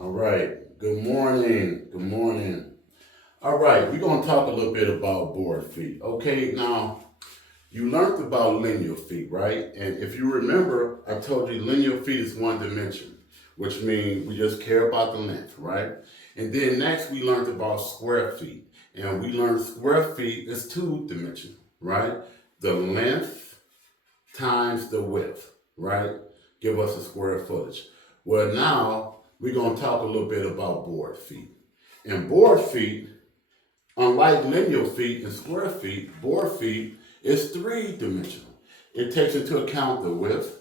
All right. Good morning. Good morning. All right. We're going to talk a little bit about board feet. Okay. Now, you learned about linear feet, right? And if you remember, I told you linear feet is one dimension, which means we just care about the length, right? And then next, we learned about square feet. And we learned square feet is two dimensional, right? The length times the width, right? Give us a square footage. Well, now we're going to talk a little bit about board feet. And board feet, unlike linear feet and square feet, board feet is three dimensional. It takes into account the width,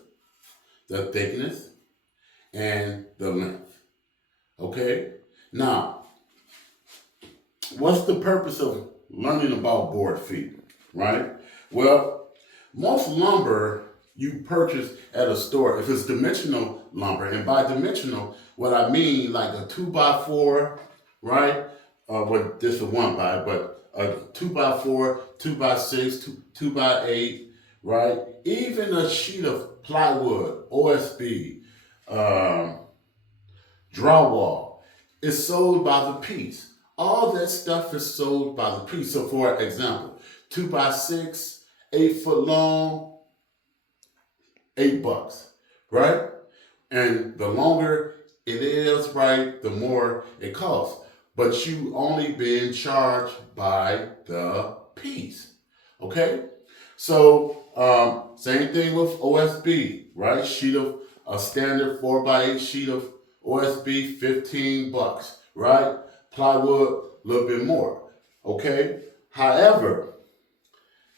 the thickness, and the length. Okay? Now, what's the purpose of learning about board feet, right? Well, most lumber you purchase at a store, if it's dimensional lumber, and by dimensional, what I mean, like a two by four, right? What this is one by, but a two by four, two by six, two by eight, right? Even a sheet of plywood, OSB, um, drywall is sold by the piece. All that stuff is sold by the piece. So, for example, two by six, 8 foot long, $8, right? And the longer it is, right, the more it costs. But you only being charged by the piece, okay? So same thing with OSB, right? Sheet of a standard 4 by 8 sheet of OSB, $15, right? Plywood, a little bit more, okay? However,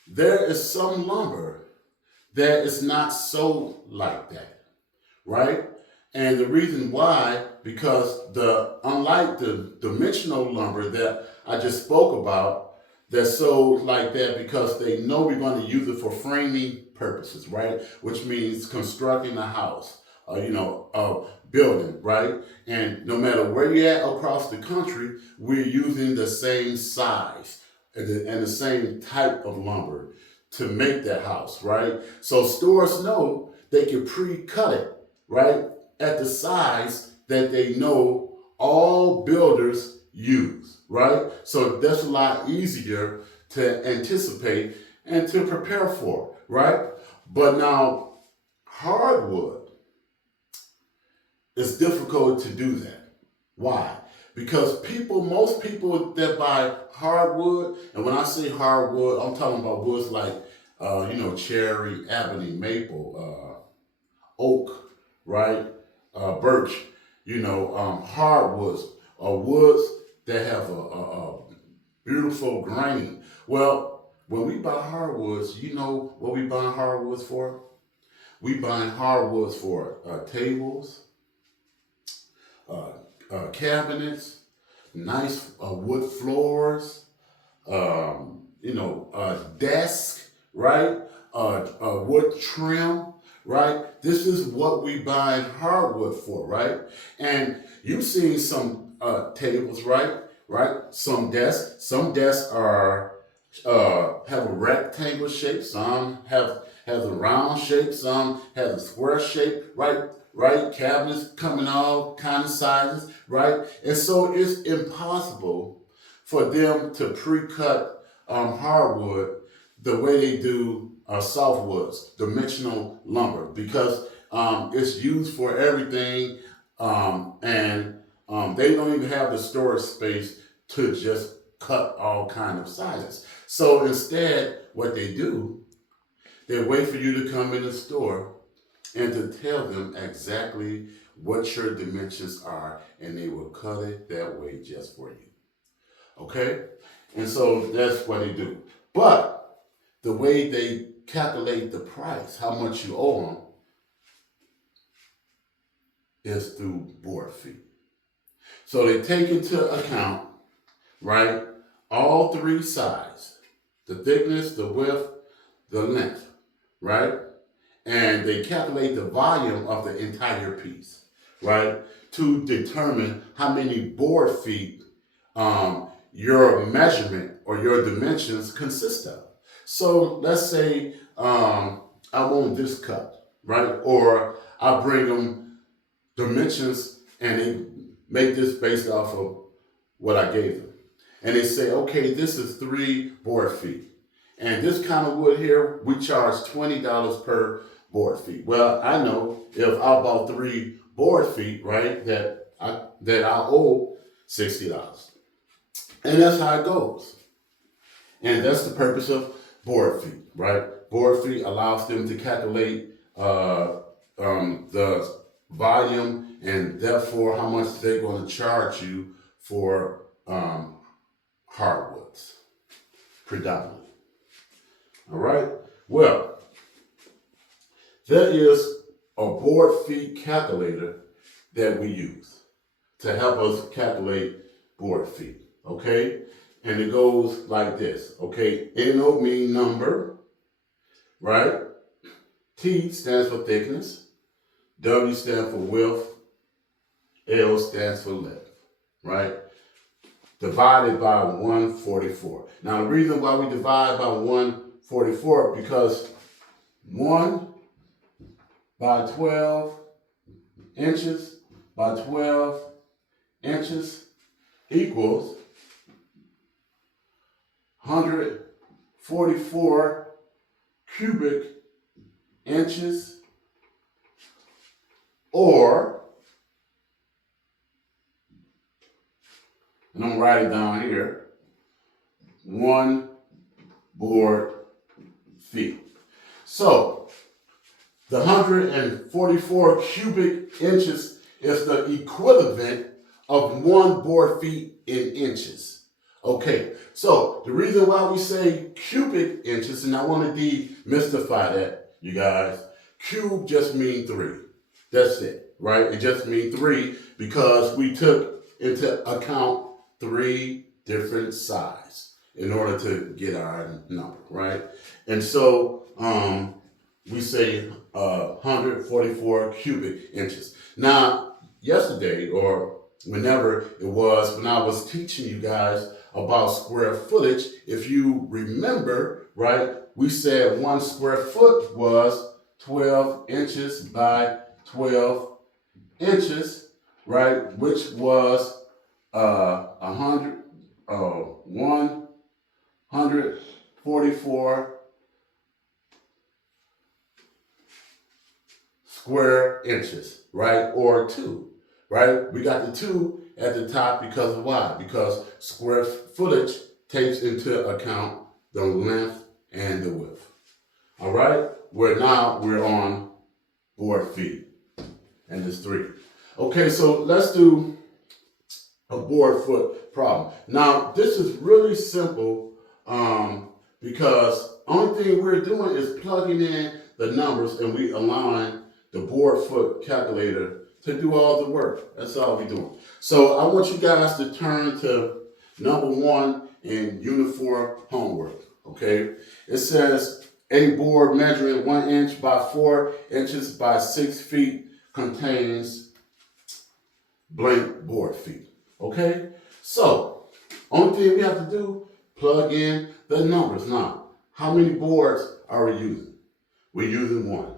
there is some lumber that is not sold like that, right? And the reason why, because the unlike the dimensional lumber that I just spoke about, that's sold like that because they know we're going to use it for framing purposes, right? Which means constructing a house, a building, right? And no matter where you're at across the country, we're using the same size and the same type of lumber to make that house, right? So stores know they can pre-cut it, right, at the size that they know all builders use, right? So that's a lot easier to anticipate and to prepare for, right? But now, hardwood, it's difficult to do that. Why? Because most people that buy hardwood, and when I say hardwood, I'm talking about woods like, cherry, ebony, maple, oak, right? Birch, hardwoods, woods that have a beautiful grain. Well, when we buy hardwoods, you know what we buy hardwoods for? We buy hardwoods for tables, uh, cabinets, nice wood floors, desk, right? Wood trim, right? This is what we buy hardwood for, right? And you've seen some tables, right? Right? Some desks are have a rectangle shape. Some have a round shape. Some have a square shape. Right? Right? Cabinets come in all kind of sizes. Right? And so it's impossible for them to pre-cut hardwood the way they do softwoods, dimensional lumber, because it's used for everything, and they don't even have the storage space to just cut all kind of sizes. So instead, what they do, they wait for you to come in the store and to tell them exactly what your dimensions are, and they will cut it that way just for you. Okay? And so that's what they do. But the way they calculate the price, how much you owe them, is through board fee. So they take into account, right, all three sides, the thickness, the width, the length, right? And they calculate the volume of the entire piece, right, to determine how many board feet your measurement or your dimensions consist of. So let's say I want this cut, right? Or I bring them dimensions and make this based off of what I gave them. And they say, okay, this is 3 board feet. And this kind of wood here, we charge $20 per board feet. Well, I know if I bought 3 board feet, right, that I owe $60. And that's how it goes. And that's the purpose of board feet, right? Board feet allows them to calculate the volume and therefore how much they're going to charge you for hardwoods, predominantly. All right. Well, there is a board feet calculator that we use to help us calculate board feet. Okay. And it goes like this. Okay. NO mean number, right? T stands for thickness. W stands for width. L stands for length, right? Divided by 144. Now, the reason why we divide by 144 because 1 by 12 inches by 12 inches equals 144 cubic inches, or, and I'm gonna write it down here, 1 board feet. So the 144 cubic inches is the equivalent of 1 board feet in inches. Okay, so the reason why we say cubic inches, and I want to demystify that, you guys, cube just means 3. That's it, right? It just means 3 because we took into account 3 different sides in order to get our number, right? And so we say 144 cubic inches. Now, yesterday or whenever it was, when I was teaching you guys about square footage, if you remember, right, we said 1 square foot was 12 inches by 12 inches, right, which was 144 square inches, right, or 2, right? We got the 2 at the top because of why? Because square footage takes into account the length and the width. All right? We're on board feet, and it's 3. Okay, so let's do a board foot problem. Now, this is really simple because only thing we're doing is plugging in the numbers and we allowing the board foot calculator to do all the work. That's all we're doing. So I want you guys to turn to number 1 in Unit 4 homework, okay? It says a board measuring 1 inch by 4 inches by 6 feet contains blank board feet, okay? So, only thing we have to do, plug in the numbers. Now, how many boards are we using? We're using 1.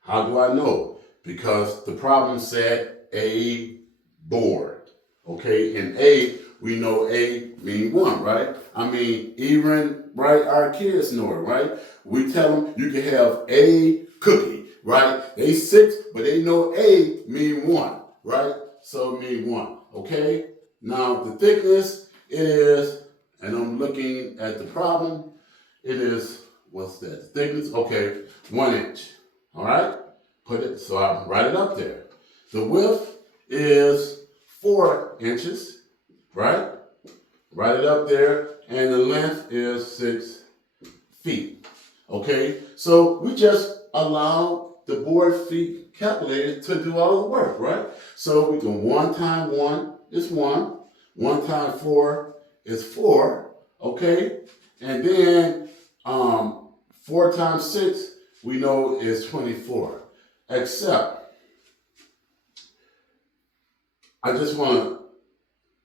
How do I know? Because the problem said a board, okay? And A, we know A mean 1, right? I mean, even, right, our kids know it, right? We tell them you can have a cookie, right? They 6, but they know A mean 1, right? So it mean 1, okay? Now, the thickness is, and I'm looking at the problem, it is, what's that? The thickness, okay, 1 inch, all right? Put it, so I write it up there. The width is 4 inches, right? Write it up there. And the length is 6 feet. Okay? So we just allow the board feet calculator to do all the work, right? So we do 1 times 1 is 1. 1 times 4 is 4. Okay? And then 4 times 6 we know is 24. Except, I just want to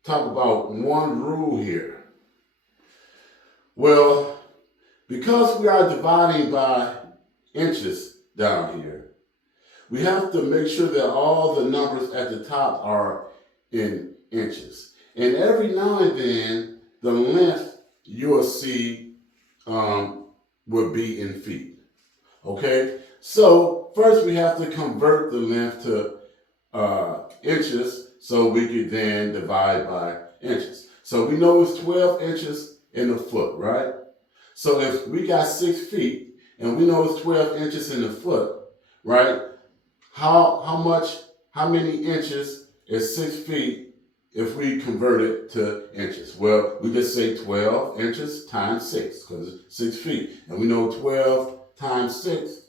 talk about one rule here. Well, because we are dividing by inches down here, we have to make sure that all the numbers at the top are in inches. And every now and then, the length you'll see will be in feet. Okay? So first we have to convert the length to inches so we could then divide by inches. So we know it's 12 inches in a foot, right? So if we got 6 feet and we know it's 12 inches in a foot, right? How many inches is 6 feet if we convert it to inches? Well, we just say 12 inches times 6 because it's 6 feet. And we know 12 times 6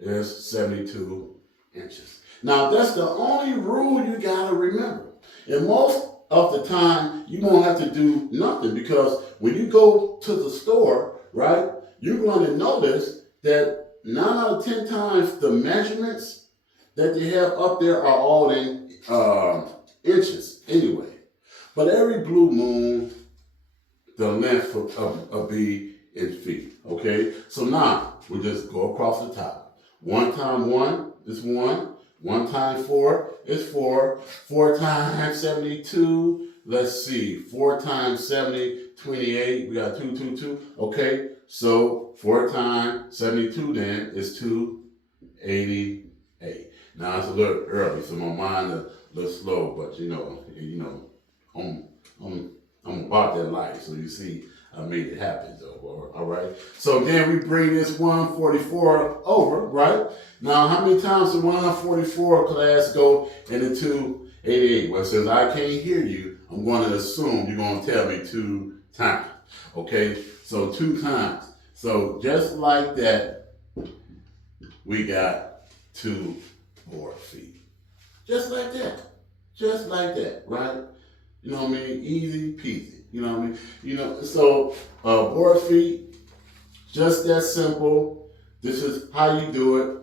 is 72 inches. Now, that's the only rule you got to remember. And most of the time, you won't have to do nothing because when you go to the store, right, you're going to notice that 9 out of 10 times the measurements that they have up there are all in inches anyway. But every blue moon, the length will be in feet, okay? So now, we just go across the top. 1 times 1 is 1. 1 times 4 is 4. 4 times 72, let's see. 4 times 70, 28. We got 2, 2, 2. Okay, so 4 times 72 then is 288. Now it's a little early, so my mind is a little slow, but you know, I'm about that life. So you see, I made it happen though. All right. So then we bring this 144 over, right? Now, how many times does 144 class go into 288? Well, since I can't hear you, I'm going to assume you're going to tell me 2 times. Okay. So 2 times. So just like that, we got 2 board feet. Just like that. Just like that, right? You know what I mean? Easy peasy. You know what I mean? You know, so board feet, just that simple. This is how you do it.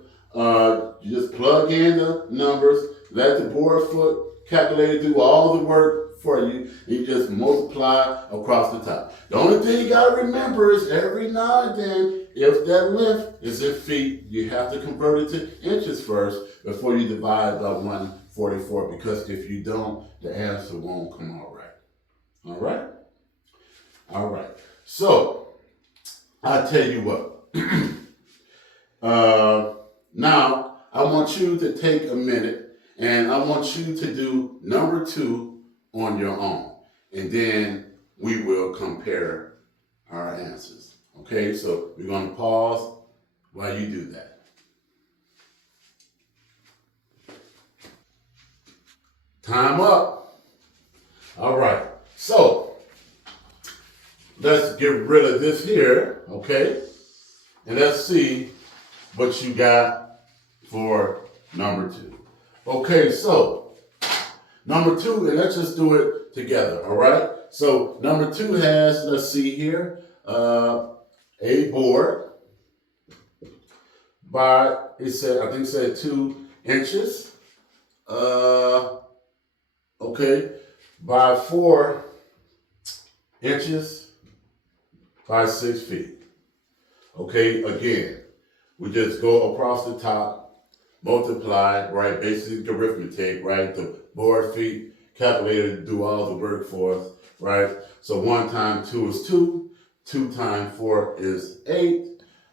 You just plug in the numbers, let the board foot calculator do all the work for you, and you just multiply across the top. The only thing you gotta remember is every now and then, if that length is in feet, you have to convert it to inches first before you divide by 144, because if you don't, the answer won't come out right. All right? All right. So, I'll tell you what. Now, I want you to take a minute and I want you to do number 2 on your own. And then we will compare our answers. Okay, so we're going to pause while you do that. Time up. All right, so let's get rid of this here, okay? And let's see what you got for number 2. Okay, so number 2, and let's just do it together, all right? So number 2 has, let's see here, a board by, I think it said 2 inches, okay, by 4 inches by 6 feet. Okay, again, we just go across the top, multiply, right? Basic arithmetic, right? The board feet calculator do all the work for us, right? So 1 times 2 is 2, 2 times 4 is 8,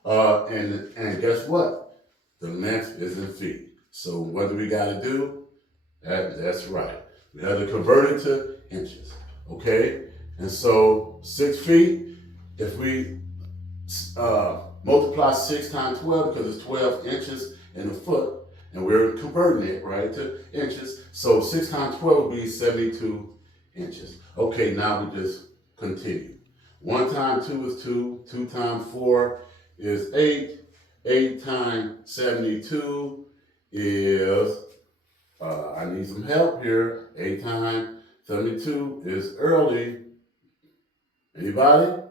and guess what? The length is in feet. So what do we got to do? That's right. We have to convert it to inches, okay? And so 6 feet, if we multiply 6 times 12, because it's 12 inches in a foot, and we're converting it, right, to inches. So 6 times 12 would be 72 inches. Okay, now we just continue. 1 times 2 is 2, 2 times 4 is 8, 8 times 72 is, I need some help here, 8 times 72 is early. Anybody?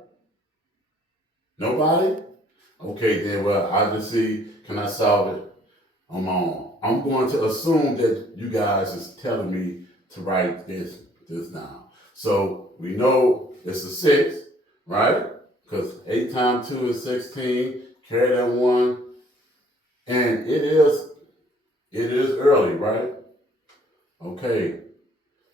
Nobody? Okay, then, well, I just see, can I solve it on my own? I'm going to assume that you guys is telling me to write this down. So we know it's a 6, right? Because 8 times 2 is 16, carry that 1, and it is early, right? Okay,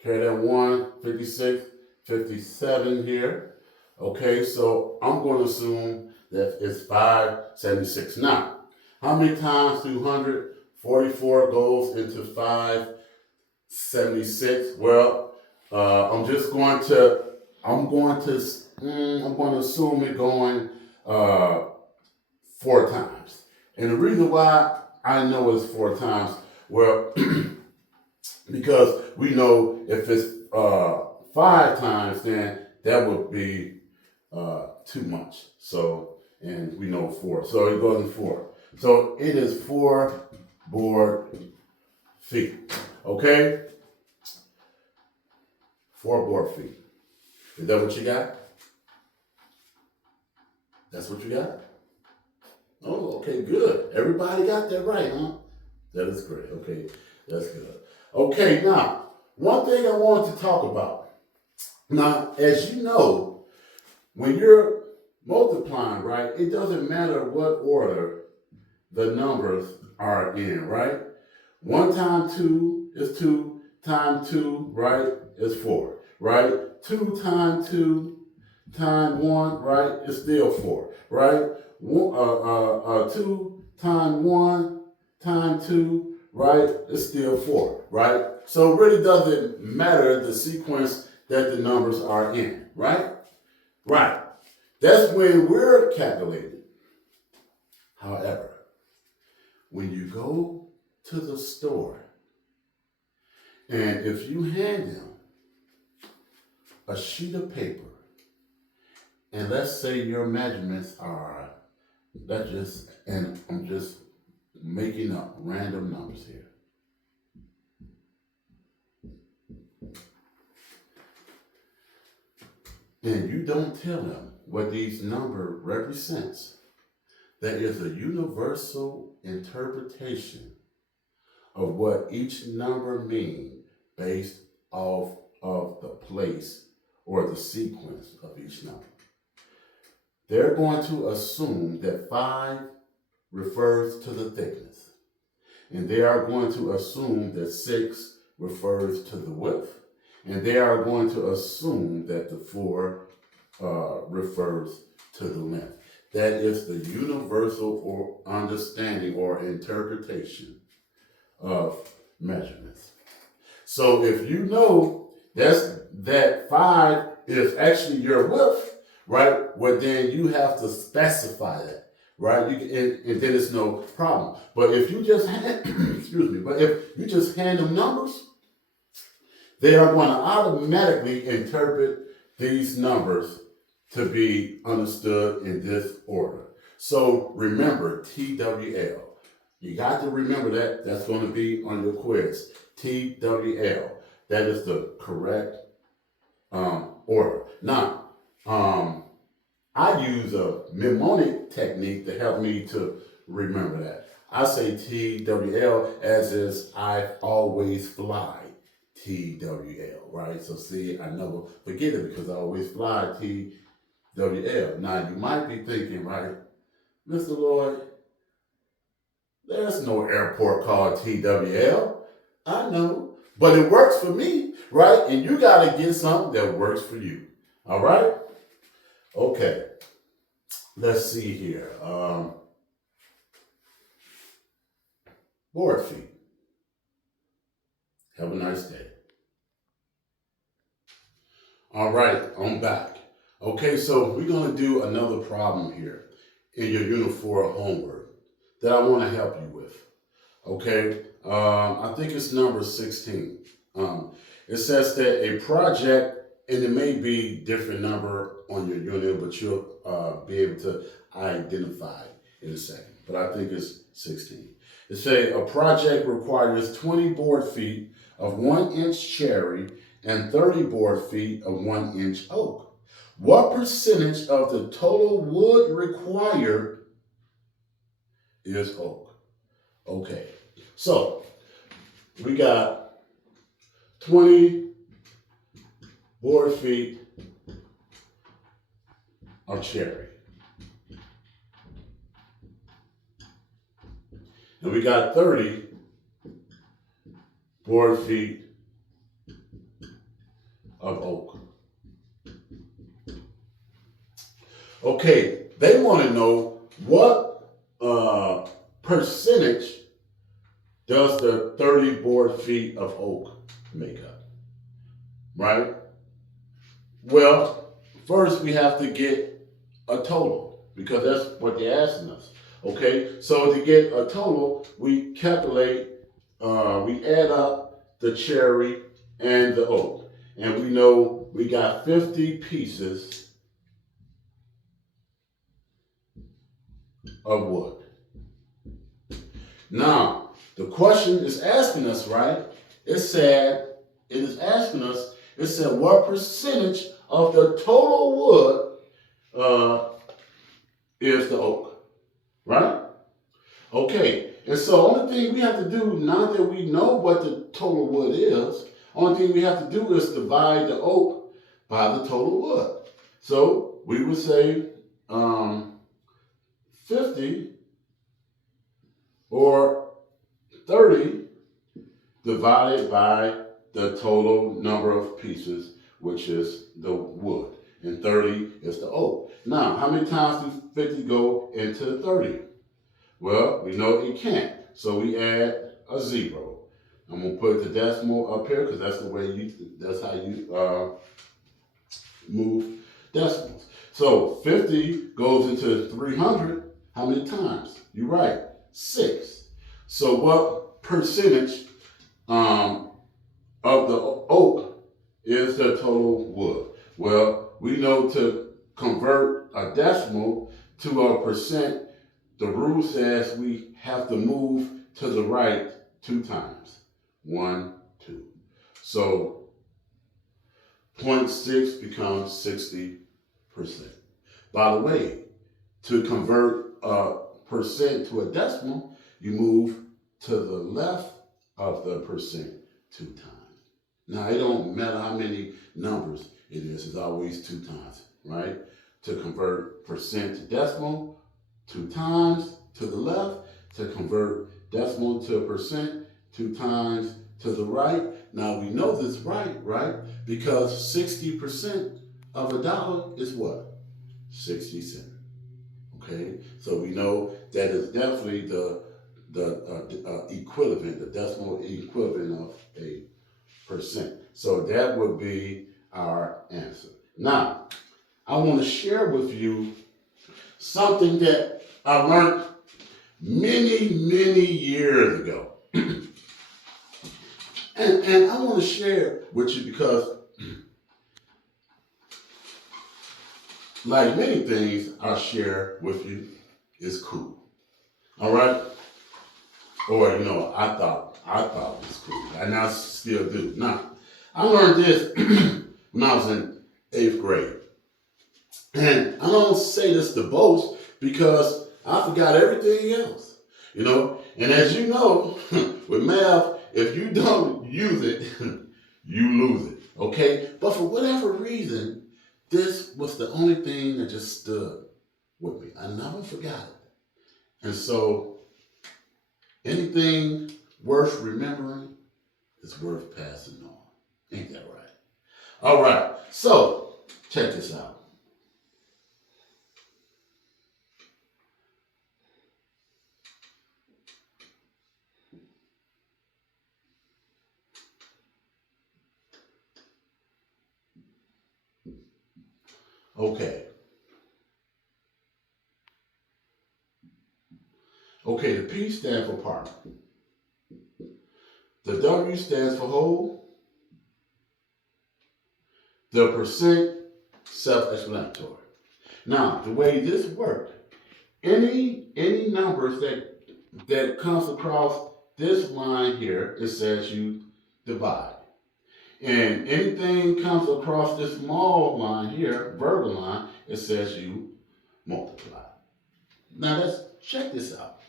Carry that 1, 56, 57 here. Okay, so I'm going to assume that it's 576. Now, how many times through 144 goes into 576? Well, I'm going to assume it going 4 times. And the reason why I know it's 4 times, well, because we know if it's 5 times, then that would be too much. So, and we know 4. So it goes in 4. So it is 4 board feet. Okay? 4 board feet. Is that what you got? That's what you got? Oh, okay, good. Everybody got that right, huh? That is great. Okay, that's good. Okay, now, one thing I wanted to talk about. Now, as you know, when you're multiplying, right, it doesn't matter what order the numbers are in, right? 1 times 2 is 2 times 2, right, is 4, right? 2 times 2 times 1, right, is still 4, right? 2 times 1 times 2, right, is still 4, right? So it really doesn't matter the sequence that the numbers are in, right? Right. That's when we're calculating. However, when you go to the store and if you hand them a sheet of paper and let's say your measurements are, and I'm just making up random numbers here. And you don't tell them what these number represents, there is a universal interpretation of what each number means based off of the place or the sequence of each number. They're going to assume that 5 refers to the thickness, and they are going to assume that 6 refers to the width, and they are going to assume that the 4 refers to the length. That is the universal or understanding or interpretation of measurements. So if you know that 5 is actually your width, right? Well, then you have to specify that, right? And then it's no problem. But if you just if you just hand them numbers, they are going to automatically interpret these numbers to be understood in this order. So remember TWL. You got to remember that. That's going to be on your quiz. TWL. That is the correct order. Now, I use a mnemonic technique to help me to remember that. I say TWL as is I always fly. TWL, right? So see, I never forget it because I always fly TWL. Now you might be thinking, right, Mr. Lloyd, there's no airport called TWL. I know, but it works for me, right? And you got to get something that works for you. All right? Okay. Let's see here. Board feet. Have a nice day. All right, I'm back. Okay, so we're going to do another problem here in your Unit 4 homework that I want to help you with. Okay, I think it's number 16. It says that a project, and it may be different number on your unit, but you'll be able to identify in a second. But I think it's 16. It says a project requires 20 board feet of 1-inch cherry and 30 board feet of 1-inch oak. What percentage of the total wood required is oak? Okay, so we got 20 board feet of cherry. And we got 30 board feet of oak. Okay, they want to know what percentage does the 30 board feet of oak make up, right? Well, first we have to get a total because that's what they're asking us. Okay, so to get a total, we calculate, we add up the cherry and the oak, and we know we got 50 pieces of wood. Now, the question is asking us, right? It is asking us, it said, what percentage of the total wood is the oak, right? Okay, and so only thing we have to do now that we know what the total wood is, only thing we have to do is divide the oak by the total wood. So we would say 50 or 30 divided by the total number of pieces, which is the wood. And 30 is the oak. Now, how many times does 50 go into 30? Well, we know it can't. So we add a 0. I'm going to put the decimal up here because that's the way that's how you move decimals. So 50 goes into 300. How many times? You're right, 6. So what percentage of the oak is the total wood? Well, we know to convert a decimal to a percent, the rule says we have to move to the right 2 times. 1, 2. So 0.6 becomes 60%. By the way, to convert a percent to a decimal, you move to the left of the percent 2 times. Now, it don't matter how many numbers it is, it's always 2 times, right? To convert percent to decimal, 2 times to the left. To convert decimal to a percent, 2 times to the right. Now, we know this right? Because 60% of $1 is what? 60 cents. Okay, so we know that is definitely the equivalent, the decimal equivalent of a percent. So that would be our answer. Now, I want to share with you something that I learned many years ago. and I want to share with you because like many things I share with you is cool. All right? Or, I thought it was cool. And I still do. Now, I learned this when I was in 8th grade. And I don't say this to boast because I forgot everything else. And as you know, with math, if you don't use it, you lose it. Okay? But for whatever reason, this was the only thing that just stood with me. I never forgot it. And so anything worth remembering is worth passing on. Ain't that right? All right. So check this out. Okay. Okay, the P stands for part. The W stands for whole. The percent, self-explanatory. Now, the way this works, any numbers that comes across this line here, it says you divide. And anything comes across this small line here, vertical line, it says you multiply. Now let's check this out.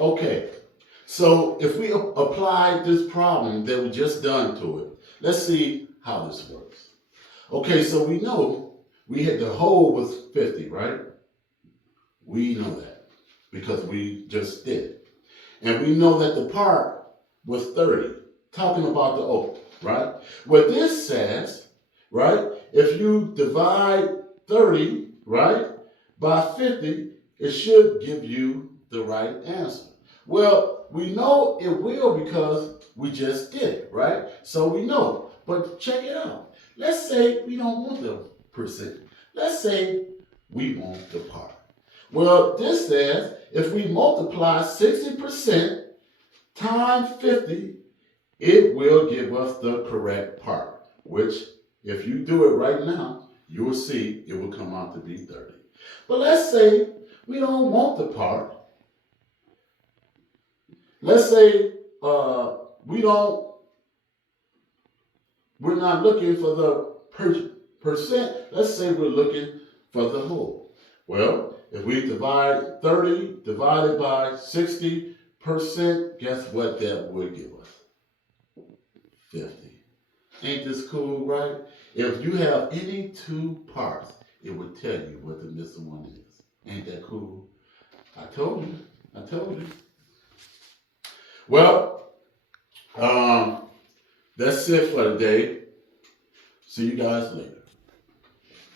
Okay, so if we apply this problem that we just done to it, let's see how this works. Okay, so we know we had the whole was 50, right? We know that because we just did it. And we know that the part was 30, talking about the oak, right? What this says, right? If you divide 30, right, by 50, it should give you the right answer. Well, we know it will because we just did it, right? So we know. But check it out. Let's say we don't want the percent. Let's say we want the part. Well, this says if we multiply 60% times 50, it will give us the correct part, which if you do it right now, you will see it will come out to be 30. But let's say we don't want the part. Let's say we don't, we're not looking for the percent. Let's say we're looking for the whole. Well, if we divide 30 divided by 60%, guess what that would give us? 50. Ain't this cool, right? If you have any two parts, it would tell you what the missing one is. Ain't that cool? I told you. I told you. Well, that's it for today. See you guys later.